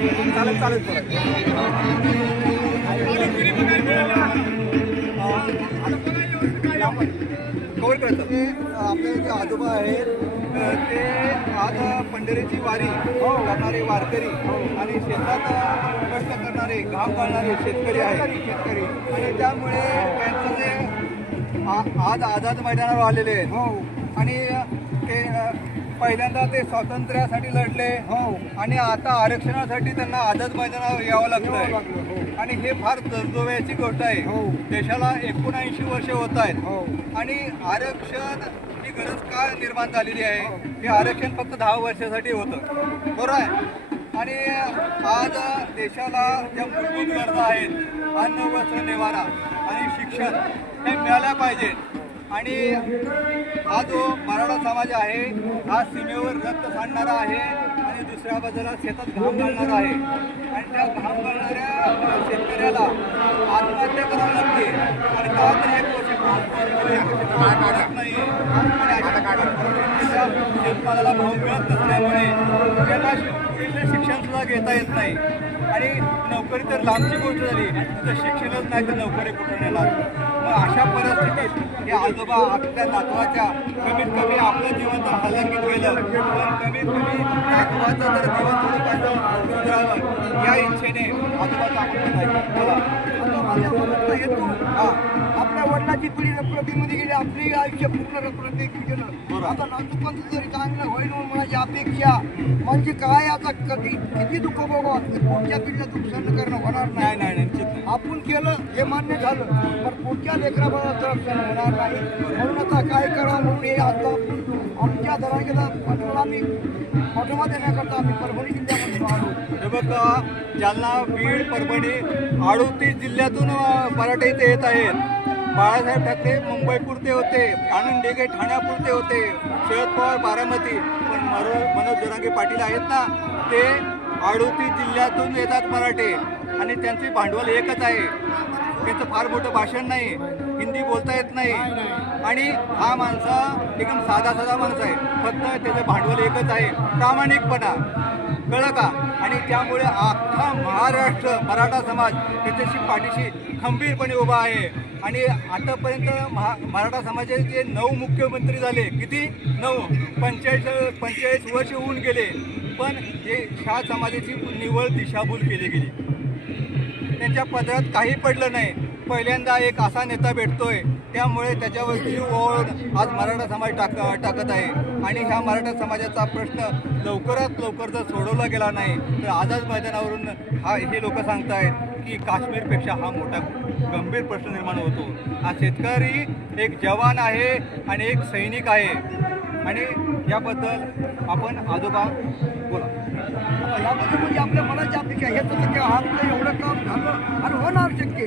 चालत चालत कवर करतात ते आपले जे आजोबा आहेत ते आज पंढरीची वारी करणारे वारकरी आणि शेतात कष्ट करणारे घाम गाळणारे शेतकरी आहेत. शेतकरी आणि त्यामुळे त्यांचं जे आज आझाद मैदानावर आलेले आहेत. आणि ते पहिल्यांदा ते स्वातंत्र्यासाठी लढले. आणि आता आरक्षणासाठी त्यांना आझाद मैदानावर यावं लागतंय. आणि हे फार दर्जोव्याची गोष्ट आहे. देशाला एकोणऐंशी वर्ष होत आहेत. आणि आरक्षण ही गरज का निर्माण झालेली आहे? हे. आरक्षण फक्त दहा वर्षासाठी होतं. बरोबर आहे? आणि आज देशाला ज्या मूलभूत गरजा आहेत अन्न वस्त्र निवारा आणि शिक्षण हे मिळाल्या पाहिजेत. आणि हा जो मराठा समाज आहे हा सीमेवर रक्त सांडणारा आहे आणि दुसऱ्या बाजूला शेतात घाम घालणारा आहे. आणि त्या घाम घालणाऱ्या शेतकऱ्याला आत्महत्या करावी लागते. आणि तेव्हा तरी एक वर्ष काढत नाही आणि शेतमालाला भाव मिळत नसल्यामुळे त्याला शिक्षण सुद्धा घेता येत नाही. आणि नोकरी तर लांबची गोष्ट झाली. तिथं शिक्षणच नाही तर नोकरी कुठं नेणार मग अशा परिस्थितीत हे आजोबा आपल्या नातवाच्या कमीत कमी आपलं जीवन तर हलकीत गेलं पण कमीत कमी नातवाचं तर जीवन थोडं काय सुधारावं या इच्छेने आजोबाचा आपण आपल्या वडिलाची पिढी रप्रतीमध्ये गेली आपली आयुष्य पूर्ण रप्रतीत गेलं आता नातूपंत जरी चांगलं होईल म्हणून माझी अपेक्षा म्हणजे काय आता कधी किती दुःख बघा पुढच्या पिढीला दुःख सहन करणं होणार नाही? आपण केलं हे मान्य झालं पण पुढच्या लेकराबाळाचं रक्षण होणार नाही? म्हणून आता काय करावं म्हणून हे आता आम्ही पाठोबा देण्याकरता आम्ही परभणी जिल्ह्यामध्ये आलो हे बघा जालना बीड परभणी अडोतीस जिल्ह्यातून मराठे इथे येत आहेत. बाळासाहेब ठाकरे मुंबईपुरते होते आनंद डेगे ठाण्यापुरते होते शरद पवार बारामती. पण मरो मनोज जोरांगे पाटील आहेत ना ते अडोतीस जिल्ह्यातून येतात मराठे. आणि त्यांचे भांडवल एकच आहे. त्याचं फार मोठं भाषण नाही. हिंदी बोलता येत नाही. आणि हा माणसा एकदम साधा साधा माणसा आहे फक्त त्याचं भांडवल एकच आहे. प्रामाणिकपणा कळलं का आणि त्यामुळे अख्खा महाराष्ट्र मराठा समाज त्याच्याशी पाठीशी खंबीरपणे उभा आहे. आणि आतापर्यंत महा मराठा समाजाचे जे नऊ मुख्यमंत्री झाले किती? नऊ. पंचेचाळीस पंचेचाळीस वर्ष होऊन गेले. पण हे शाह समाजाची निवळ दिशाभूल केली गेली. त्यांच्या पदरात काही पडलं नाही. पहिल्यांदा एक असा नेता भेटतोय त्यामुळे त्याच्यावर जीव ओढ आज मराठा समाज टाक टाकत आहे. आणि ह्या मराठा समाजाचा प्रश्न लवकरात लवकर जर सोडवला गेला नाही तर आझाद मैदानावरून हा हे लोक सांगतायत की काश्मीरपेक्षा हा मोठा गंभीर प्रश्न निर्माण होतो. हा शेतकरी एक जवान आहे आणि एक सैनिक आहे. आणि याबद्दल आपण आजोबा बोला. याबद्दल म्हणजे आपल्या मनाची अपेक्षा हे तर हा एवढं काम झालं आणि होणार शक्य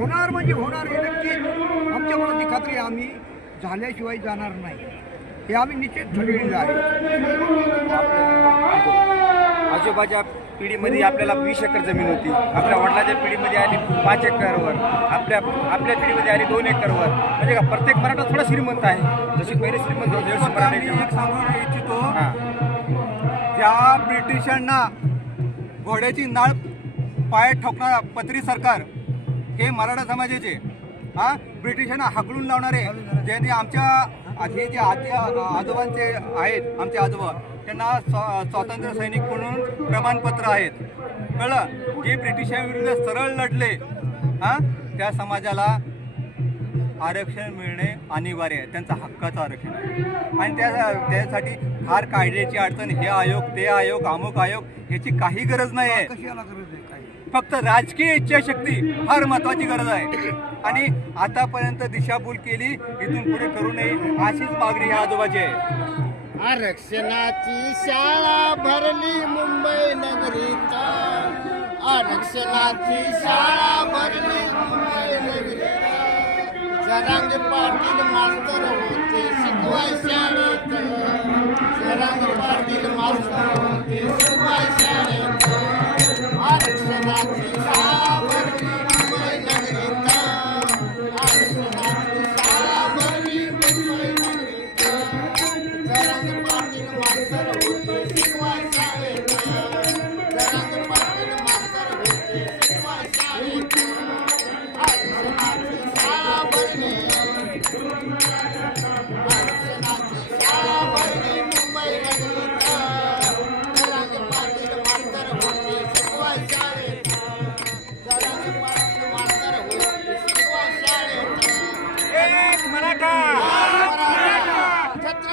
होणार म्हणजे होणार हे नक्की आमच्या मनाची खात्री आम्ही झाल्याशिवाय जाणार नाही. हे आम्ही निश्चित ठरलेलं आहे. आजोबाच्या पिढीमध्ये आपल्याला वीस एकर जमीन होती. आपल्या वडिलाच्या पिढीमध्ये आली पाच एकरवर. आपल्या आपल्या पिढीमध्ये आली दोन एकरवर. म्हणजे का प्रत्येक मराठा थोडा श्रीमंत आहे. जशी पहिले श्रीमंत एक सांगू इच्छितो ज्या ब्रिटिशांना घोड्याची नाळ पायात ठोकणारा पत्री सरकार हे मराठा समाजाचे हा ब्रिटिशांना हाकलून लावणारे ज्यांनी आमच्या हे जे आजी आजोबांचे आहेत आमचे आजोबा त्यांना स्वा स्वातंत्र्य सैनिक म्हणून प्रमाणपत्र आहेत. कळलं? जे ब्रिटिशांविरुद्ध सरळ लढले हां त्या समाजाला आरक्षण मिळणे अनिवार्य आहे. त्यांचा हक्काचं आरक्षण आहे. आणि त्या त्यासाठी फार कायद्याची अडचण हे आयोग ते आयोग अमुक आयोग ह्याची काही गरज नाही आहे कशाला गरज आहे काय फक्त राजकीय इच्छाशक्ती फार महत्वाची गरज आहे. आणि आतापर्यंत दिशाभूल केली इथून पुढे करू नये अशीच मागणी ह्या आजोबाची आहे. आरक्षणाची शाळा भरली मुंबई नगरीत आरक्षणाची शाळा भरली मुंबई नगरीत सरांग पाटील मास्तर होते शिकवाय शाळेत. सरांग पाटील